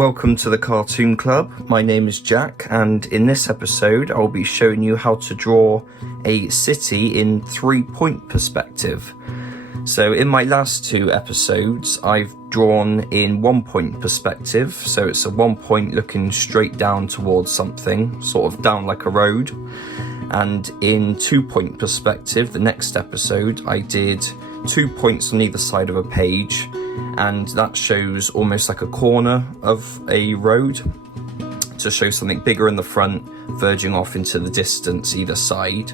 Welcome to the Cartoon Club. My name is Jack, and in this episode I'll be showing you how to draw a city in 3-point perspective. So in my last 2 episodes I've drawn in 1-point perspective, so it's a 1 point looking straight down towards something, sort of down like a road. And in 2-point perspective, the next episode, I did 2 points on either side of a page, and that shows almost like a corner of a road to show something bigger in the front, verging off into the distance either side.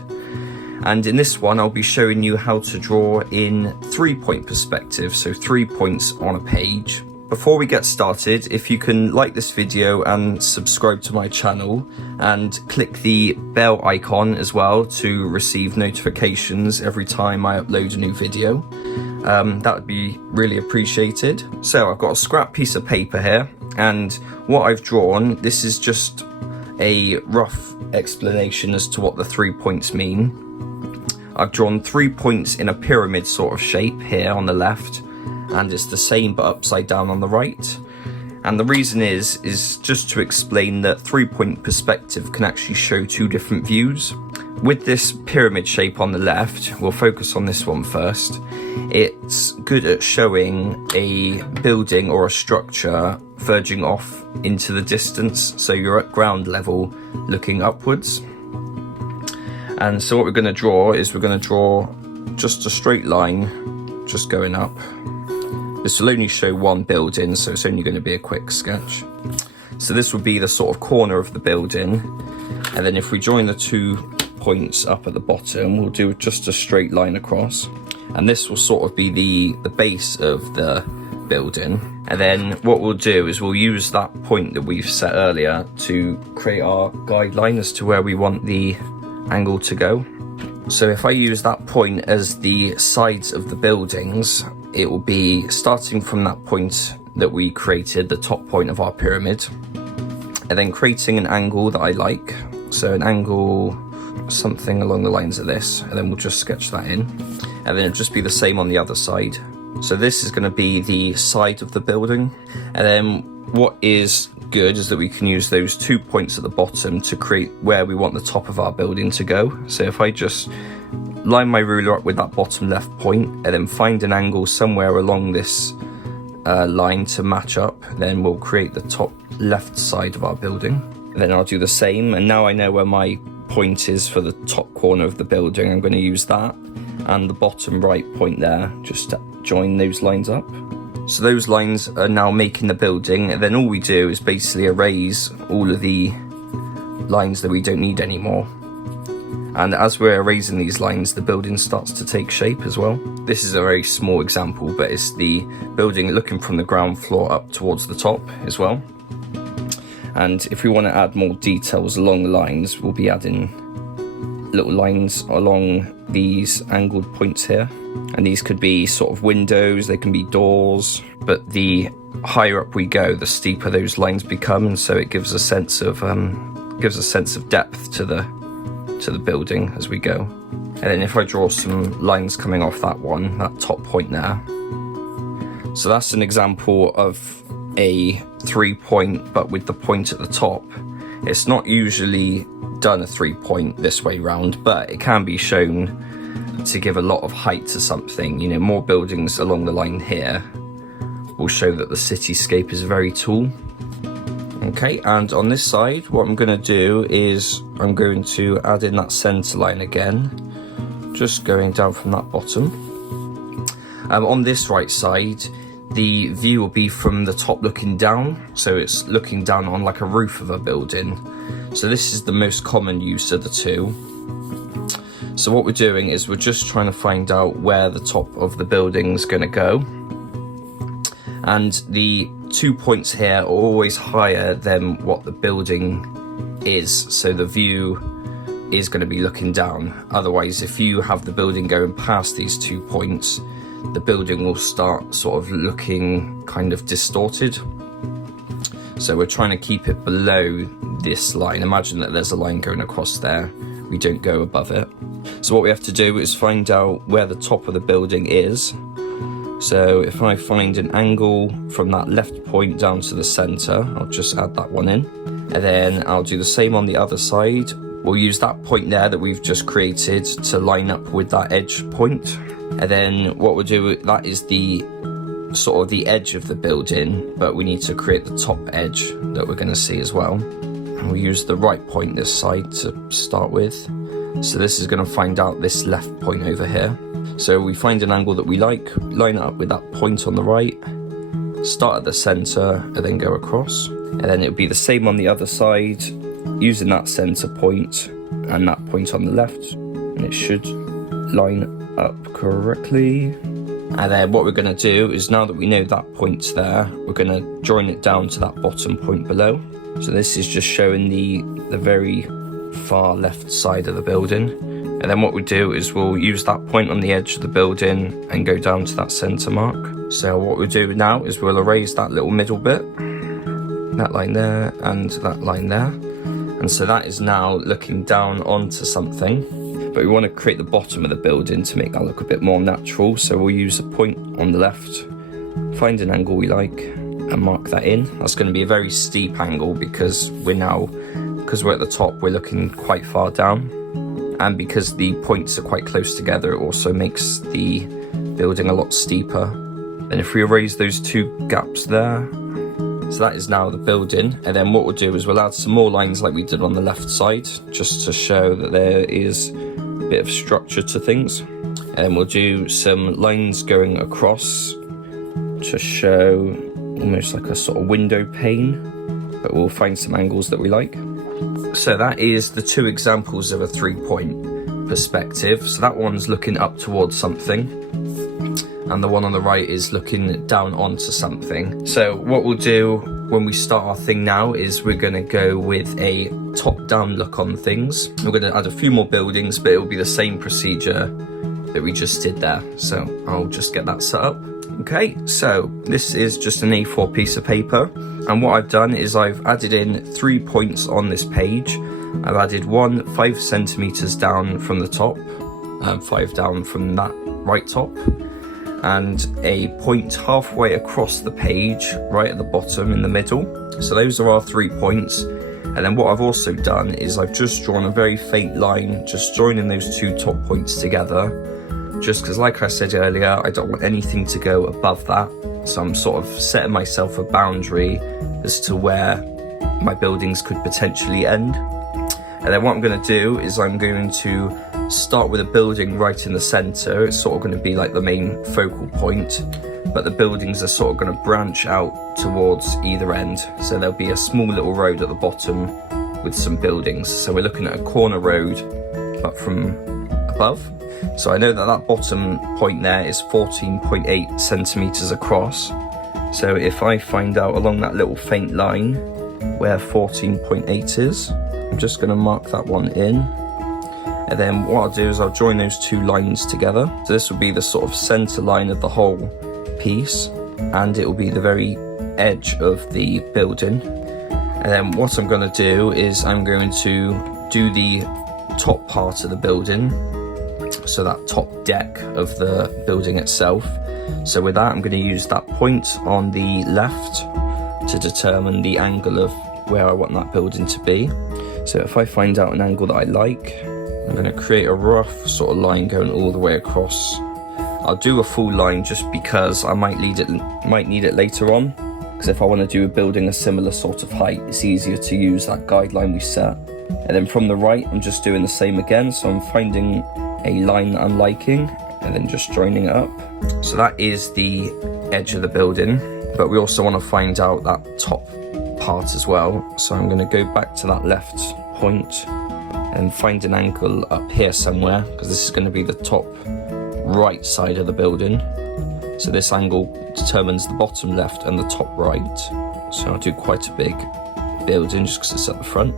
And in this one, I'll be showing you how to draw in 3-point perspective, so 3 points on a page. Before we get started, if you can like this video and subscribe to my channel and click the bell icon as well to receive notifications every time I upload a new video, that would be really appreciated. So I've got a scrap piece of paper here, and what I've drawn, this is just a rough explanation as to what the 3 points mean. I've drawn 3 points in a pyramid sort of shape here on the left, and it's the same but upside down on the right. And the reason is just to explain that 3-point perspective can actually show 2 different views. With this pyramid shape on the left, we'll focus on this one first. It's good at showing a building or a structure verging off into the distance, so you're at ground level looking upwards. And so what we're going to draw is we're going to draw just a straight line just going up. This will only show one building, so it's only going to be a quick sketch. So this will be the sort of corner of the building, and then if we join the 2 points up at the bottom, we'll do just a straight line across, and this will sort of be the base of the building. And then what we'll do is we'll use that point that we've set earlier to create our guideline as to where we want the angle to go. So if I use that point as the sides of the buildings, it will be starting from that point that we created, the top point of our pyramid, and then creating an angle that I like. So an angle, something along the lines of this, and then we'll just sketch that in. And then it'll just be the same on the other side. So this is going to be the side of the building. And then what is good is that we can use those 2 points at the bottom to create where we want the top of our building to go. So if I just line my ruler up with that bottom left point and then find an angle somewhere along this line to match up, then we'll create the top left side of our building. And then I'll do the same, and now I know where my point is for the top corner of the building. I'm going to use that and the bottom right point there just to join those lines up. So those lines are now making the building, and then all we do is basically erase all of the lines that we don't need anymore. And as we're erasing these lines, the building starts to take shape as well. This is a very small example, but it's the building looking from the ground floor up towards the top as well. And if we want to add more details along the lines, we'll be adding little lines along these angled points here. And these could be sort of windows, they can be doors, but the higher up we go, the steeper those lines become, and so it gives a sense of depth to the building as we go. And then if I draw some lines coming off that top point there. So that's an example of a 3-point, but with the point at the top. It's not usually done a 3-point this way round, but it can be shown to give a lot of height to something. You know, more buildings along the line here will show that the cityscape is very tall. Okay, and on this side, what I'm going to do is I'm going to add in that center line again, just going down from that bottom. On this right side, the view will be from the top looking down, so it's looking down on like a roof of a building. So this is the most common use of the 2. So what we're doing is we're just trying to find out where the top of the building's going to go. And the 2 points here are always higher than what the building is, so the view is going to be looking down. Otherwise, if you have the building going past these 2 points, the building will start sort of looking kind of distorted. So we're trying to keep it below this line. Imagine that there's a line going across there. We don't go above it. So what we have to do is find out where the top of the building is, So if I find an angle from that left point down to the center, I'll just add that one in. And then I'll do the same on the other side. We'll use that point there that we've just created to line up with that edge point. And then what we'll do, that is the sort of the edge of the building, but we need to create the top edge that we're going to see as well. And we'll use the right point this side to start with. So this is going to find out this left point over here. So we find an angle that we like, line it up with that point on the right, start at the center and then go across. And then it'll be the same on the other side, using that center point and that point on the left, and it should line up correctly. And then what we're going to do is, now that we know that point's there, we're going to join it down to that bottom point below. So this is just showing the very far left side of the building. And then what we do is we'll use that point on the edge of the building and go down to that center mark. So what we'll do now is we'll erase that little middle bit, that line there and that line there. And so that is now looking down onto something, but we want to create the bottom of the building to make that look a bit more natural. So we'll use a point on the left, find an angle we like and mark that in. That's going to be a very steep angle because we're at the top, we're looking quite far down. And because the points are quite close together, it also makes the building a lot steeper. And if we erase those two gaps there, so that is now the building. And then what we'll do is we'll add some more lines like we did on the left side, just to show that there is a bit of structure to things. And we'll do some lines going across to show almost like a sort of window pane, but we'll find some angles that we like. So that is the two examples of a 3-point perspective. So that one's looking up towards something, and the one on the right is looking down onto something. So what we'll do when we start our thing now is we're going to go with a top-down look on things. We're going to add a few more buildings, but it will be the same procedure that we just did there. So I'll just get that set up. Okay, so this is just an A4 piece of paper, and what I've done is I've added in 3 points on this page. I've added one 5 centimeters down from the top, 5 down from that right top, and a point halfway across the page right at the bottom in the middle. So those are our 3 points. And then what I've also done is I've just drawn a very faint line, just joining those 2 top points together, just because, like I said earlier, I don't want anything to go above that. So I'm sort of setting myself a boundary as to where my buildings could potentially end. And then what I'm going to do is I'm going to start with a building right in the center. It's sort of going to be like the main focal point, but the buildings are sort of going to branch out towards either end. So there'll be a small little road at the bottom with some buildings. So we're looking at a corner road, but from above. So I know that that bottom point there is 14.8 centimeters across. So if I find out along that little faint line where 14.8 is, I'm just going to mark that one in. And then what I'll do is I'll join those 2 lines together. So this will be the sort of center line of the whole piece, and it will be the very edge of the building. And then what I'm going to do is I'm going to do the top part of the building, so that top deck of the building itself. So with that, I'm going to use that point on the left to determine the angle of where I want that building to be. So if I find out an angle that I like, I'm going to create a rough sort of line going all the way across. I'll do a full line just because I might need it later on, because if I want to do a building a similar sort of height, it's easier to use that guideline we set. And then from the right, I'm just doing the same again. So I'm finding a line that I'm liking and then just joining it up. So that is the edge of the building, but we also want to find out that top part as well. So I'm going to go back to that left point and find an angle up here somewhere, because this is going to be the top right side of the building. So this angle determines the bottom left and the top right. So I'll do quite a big building just because it's at the front.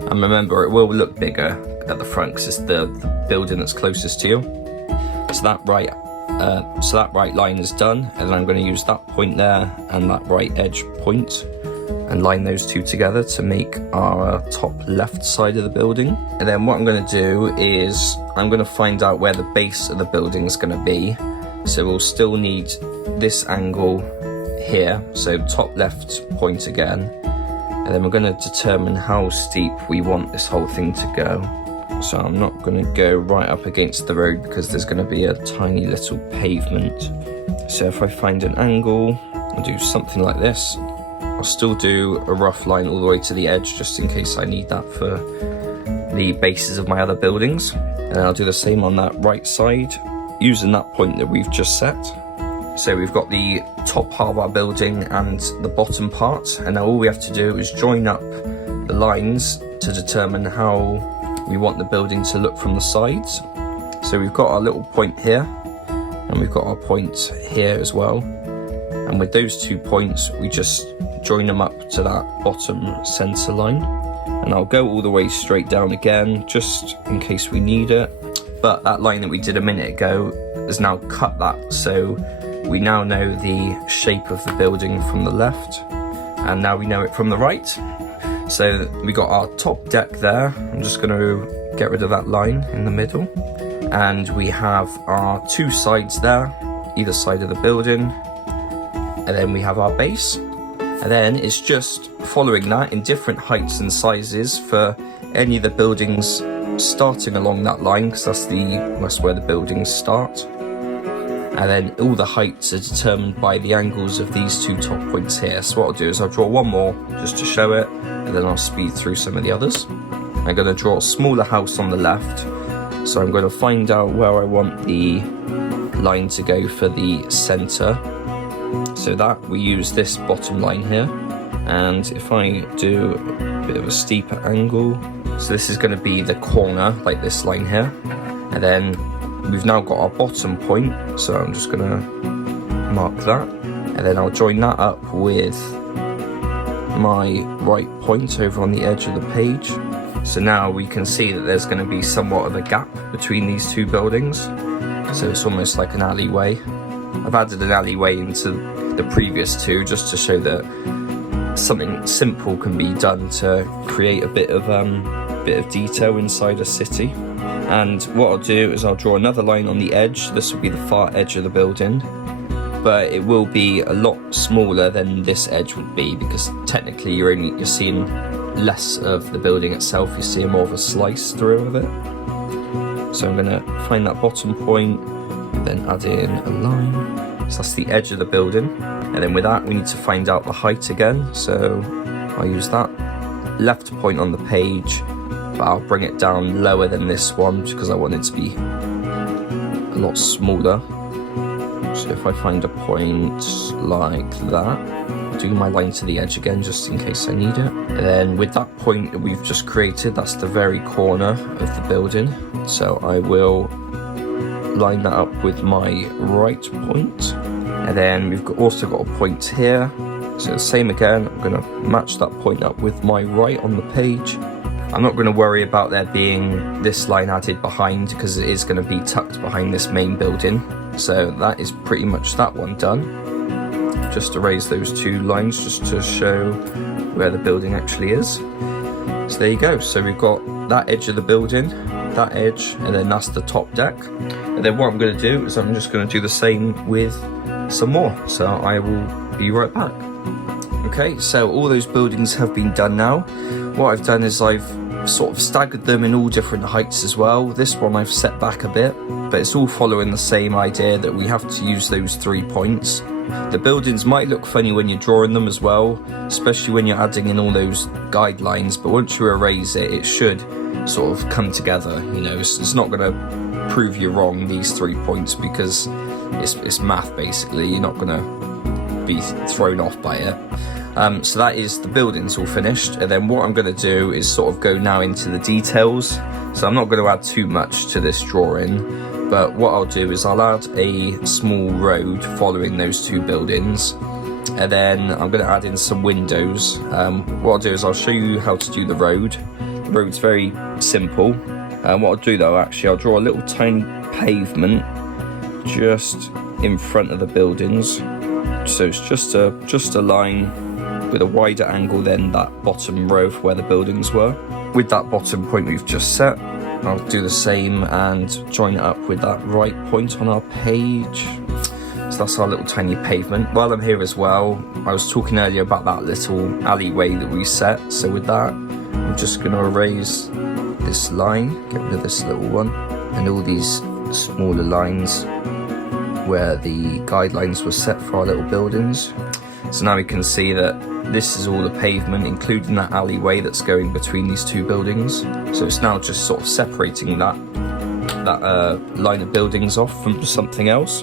And remember, it will look bigger at the front because it's the building that's closest to you. So that right line is done, and then I'm going to use that point there and that right edge point and line those 2 together to make our top left side of the building. And then what I'm going to do is I'm going to find out where the base of the building is going to be. So we'll still need this angle here, so top left point again, and then we're going to determine how steep we want this whole thing to go. So I'm not going to go right up against the road because there's going to be a tiny little pavement. So if I find an angle, I'll do something like this. I'll still do a rough line all the way to the edge just in case I need that for the bases of my other buildings. And I'll do the same on that right side using that point that we've just set. So we've got the top part of our building and the bottom part, and now all we have to do is join up the lines to determine how we want the building to look from the sides. So we've got our little point here, and we've got our point here as well. And with those 2 points, we just join them up to that bottom center line. And I'll go all the way straight down again, just in case we need it. But that line that we did a minute ago has now cut that, so we now know the shape of the building from the left, and now we know it from the right. So we got our top deck there. I'm just going to get rid of that line in the middle. And we have our 2 sides there, either side of the building. And then we have our base. And then it's just following that in different heights and sizes for any of the buildings starting along that line, because that's where the buildings start. And then all the heights are determined by the angles of these 2 top points here. So what I'll do is I'll draw one more just to show it, and then I'll speed through some of the others. I'm going to draw a smaller house on the left, so I'm going to find out where I want the line to go for the center. So that we use this bottom line here, and if I do a bit of a steeper angle, so this is going to be the corner, like this line here, and then we've now got our bottom point, so I'm just going to mark that, and then I'll join that up with my right point over on the edge of the page. So now we can see that there's going to be somewhat of a gap between these 2 buildings, so it's almost like an alleyway. I've added an alleyway into the previous 2 just to show that something simple can be done to create a bit of detail inside a city. And what I'll do is I'll draw another line on the edge. This will be the far edge of the building, but it will be a lot smaller than this edge would be, because technically you're seeing less of the building itself. You're seeing more of a slice through of it. So I'm going to find that bottom point, then add in a line. So that's the edge of the building. And then with that, we need to find out the height again. So I'll use that left point on the page, but I'll bring it down lower than this one because I want it to be a lot smaller. So if I find a point like that, do my line to the edge again just in case I need it. And then with that point that we've just created, that's the very corner of the building. So I will line that up with my right point. And then we've also got a point here. So the same again, I'm going to match that point up with my right on the page. I'm not going to worry about there being this line added behind because it is going to be tucked behind this main building. So that is pretty much that one done. Just erase those 2 lines just to show where the building actually is. So there you go. So we've got that edge of the building, that edge, and then that's the top deck. And then what I'm going to do is I'm just going to do the same with some more. So I will be right back. Okay, so all those buildings have been done now. What I've done is I've sort of staggered them in all different heights as well. This one I've set back a bit, but it's all following the same idea that we have to use those 3 points. The buildings might look funny when you're drawing them as well, especially when you're adding in all those guidelines, but once you erase it, it should sort of come together. You know, it's not going to prove you wrong, these 3 points, because it's math basically. You're not going to be thrown off by it. So that is the buildings all finished, and then what I'm going to do is sort of go now into the details. So I'm not going to add too much to this drawing, but what I'll do is I'll add a small road following those 2 buildings, and then I'm going to add in some windows. What I'll do is I'll show you how to do the road. The road's very simple. What I'll do though, actually, I'll draw a little tiny pavement just in front of the buildings. So it's just a line with a wider angle than that bottom row for where the buildings were. With that bottom point we've just set, I'll do the same and join it up with that right point on our page. So that's our little tiny pavement. While I'm here as well, I was talking earlier about that little alleyway that we set. So with that, I'm just going to erase this line, get rid of this little one, and all these smaller lines where the guidelines were set for our little buildings. So now we can see that this is all the pavement, including that alleyway that's going between these two buildings. So it's now just sort of separating that line of buildings off from something else.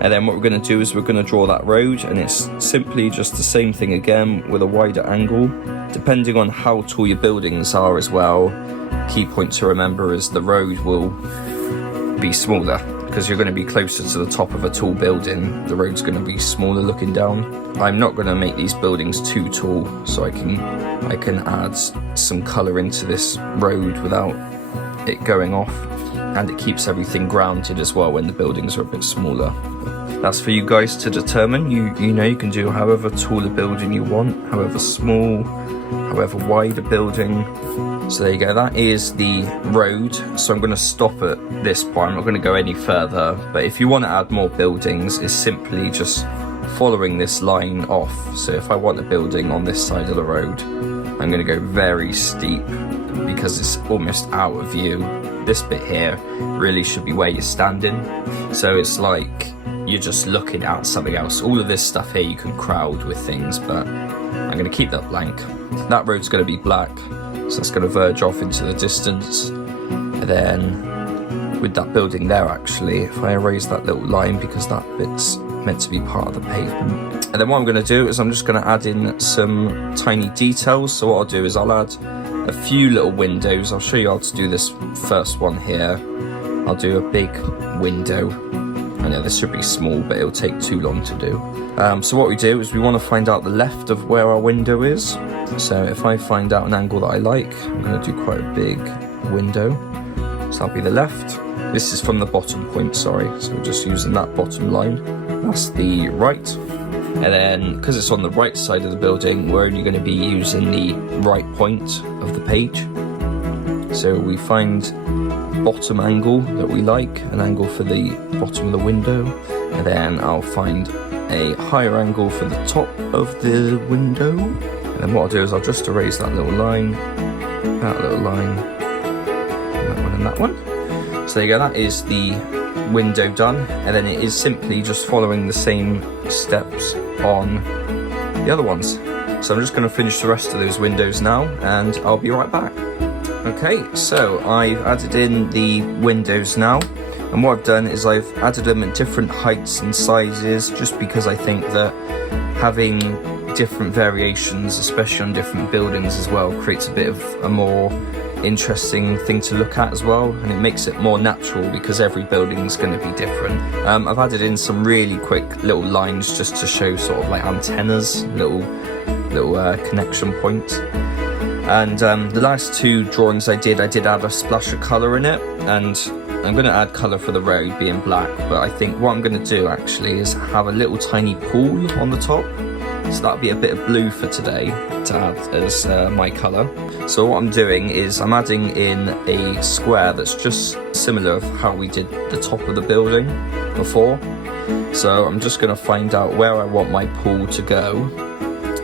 And then what we're going to do is we're going to draw that road, and it's simply just the same thing again with a wider angle. Depending on how tall your buildings are as well, key point to remember is the road will be smaller, because you're going to be closer to the top of a tall building. The road's going to be smaller looking down. I'm not going to make these buildings too tall, so I can add some colour into this road without it going off, and it keeps everything grounded as well when the buildings are a bit smaller. That's for you guys to determine. You know, you can do however tall a building you want, however small, however wide a building. So there you go, that is the road. So I'm going to stop at this point, I'm not going to go any further. But if you want to add more buildings, it's simply just following this line off. So if I want a building on this side of the road, I'm going to go very steep because it's almost out of view. This bit here really should be where you're standing. So it's like you're just looking at something else. All of this stuff here you can crowd with things, but I'm going to keep that blank. That road's going to be black, so that's going to verge off into the distance. And then with that building there, actually, if I erase that little line, because that bit's meant to be part of the pavement. And then what I'm going to do is I'm just going to add in some tiny details. So what I'll do is I'll add a few little windows. I'll show you how to do this first one here. I'll do a big window. I know this should be small, but it'll take too long to do. So what we do is we want to find out the left of where our window is. So if I find out an angle that I like, I'm going to do quite a big window. So that'll be the left. This is from the bottom point, sorry. So we're just using that bottom line. That's the right. And then, because it's on the right side of the building, we're only going to be using the right point of the page. So we find bottom angle that we like, an angle for the bottom of the window, and then I'll find a higher angle for the top of the window. And then what I'll do is I'll just erase that little line, that little line, that one and that one. So there you go, that is the window done, and then it is simply just following the same steps on the other ones. So I'm just going to finish the rest of those windows now, and I'll be right back. Okay, so I've added in the windows now, and what I've done is I've added them at different heights and sizes, just because I think that having different variations, especially on different buildings as well, creates a bit of a more interesting thing to look at as well, and it makes it more natural because every building's going to be different. I've added in some really quick little lines just to show sort of like antennas, little connection points. And the last two drawings I did add a splash of colour in it, and I'm going to add colour for the road being black, but I think what I'm going to do actually is have a little tiny pool on the top. So that'll be a bit of blue for today to add as my colour. So what I'm doing is I'm adding in a square that's just similar of how we did the top of the building before. So I'm just going to find out where I want my pool to go.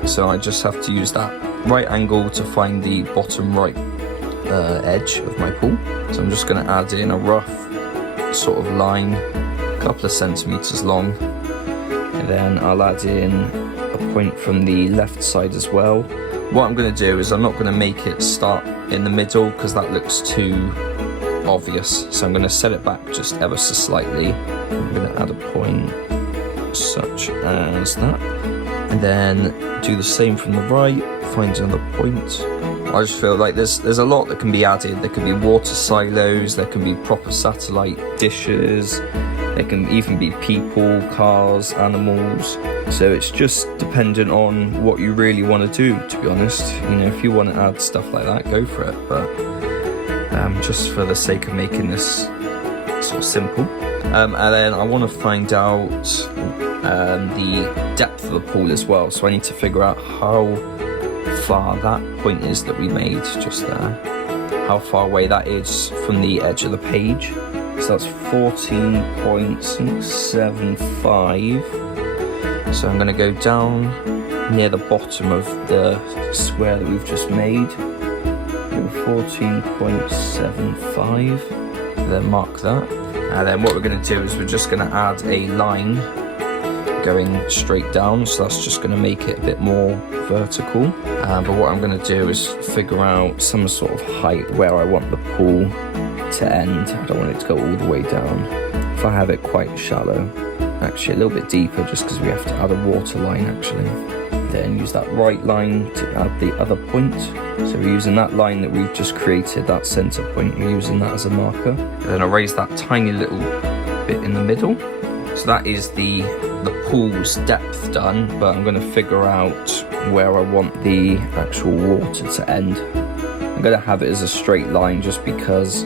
So I just have to use that right angle to find the bottom right edge of my pool. So I'm just going to add in a rough sort of line, a couple of centimetres long. And then I'll add in a point from the left side as well. What I'm going to do is I'm not going to make it start in the middle because that looks too obvious. So I'm going to set it back just ever so slightly. I'm going to add a point such as that. And then do the same from the right, find another point. I just feel like there's a lot that can be added. There can be water silos, there can be proper satellite dishes, there can even be people, cars, animals. So it's just dependent on what you really want to do, to be honest. You know, if you want to add stuff like that, go for it. But just for the sake of making this sort of simple. And then I want to find out the depth of the pool as well. So I need to figure out how far that point is that we made just there. How far away that is from the edge of the page. So that's 14.75. So I'm going to go down near the bottom of the square that we've just made. 14.75. Then mark that. And then what we're going to do is we're just going to add a line going straight down. So that's just going to make it a bit more vertical. But what I'm going to do is figure out some sort of height where I want the pool to end. I don't want it to go all the way down. If I have it quite shallow, actually a little bit deeper, just because we have to add a water line actually. Then use that right line to add the other point. So we're using that line that we've just created, that center point, we're using that as a marker. Then I'll raise that tiny little bit in the middle. So that is the pool's depth done, but I'm going to figure out where I want the actual water to end. I'm going to have it as a straight line just because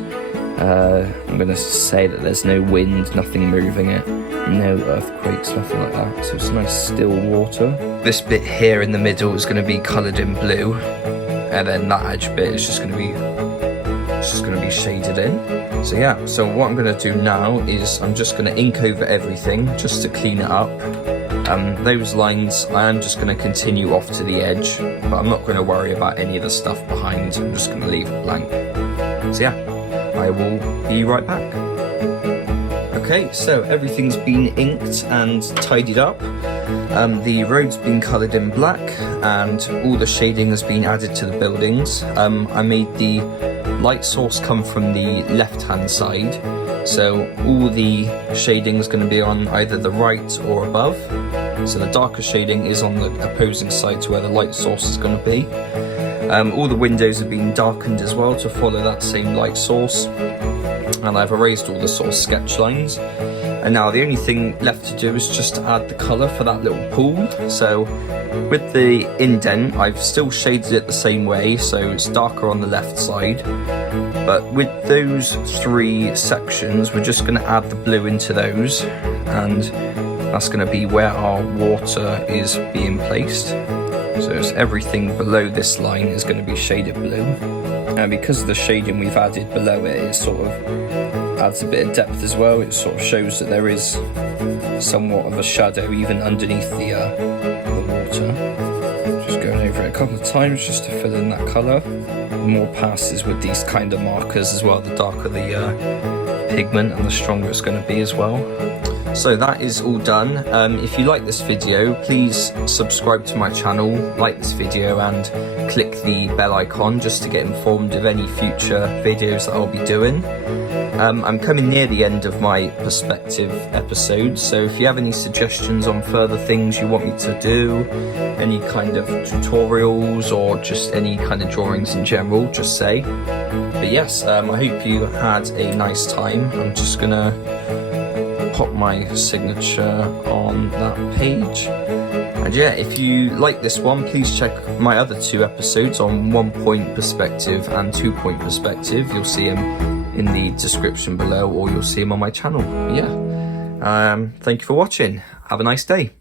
I'm going to say that there's no wind, nothing moving it, no earthquakes, nothing like that. So it's nice still water. This bit here in the middle is going to be coloured in blue, and then that edge bit is just going to be shaded in. So yeah, so what I'm going to do now is I'm just going to ink over everything just to clean it up. Those lines I am just going to continue off to the edge, but I'm not going to worry about any of the stuff behind. I'm just going to leave it blank. So yeah, I will be right back. Okay, so everything's been inked and tidied up. The road's been coloured in black and all the shading has been added to the buildings. I made the light source come from the left hand side, so all the shading is going to be on either the right or above. So the darker shading is on the opposing side to where the light source is going to be. All the windows have been darkened as well to follow that same light source, and I've erased all the sort of sketch lines. And now the only thing left to do is just to add the colour for that little pool. So with the indent, I've still shaded it the same way, so it's darker on the left side. But with those three sections, we're just going to add the blue into those, and that's going to be where our water is being placed. So it's everything below this line is going to be shaded blue. And because of the shading we've added below it, it sort of adds a bit of depth as well. It sort of shows that there is somewhat of a shadow even underneath the water. Just going over it a couple of times just to fill in that colour. More passes with these kind of markers as well. The darker the pigment and the stronger it's going to be as well. So that is all done. If you like this video, please subscribe to my channel, like this video and click the bell icon just to get informed of any future videos that I'll be doing. I'm coming near the end of my perspective episode, so if you have any suggestions on further things you want me to do, any kind of tutorials or just any kind of drawings in general, just say. But yes, I hope you had a nice time. I'm just gonna pop my signature on that page. And yeah, if you like this one, please check my other two episodes on 1-point perspective and 2-point perspective. You'll see them in the description below, or you'll see them on my channel. Yeah, thank you for watching. Have a nice day.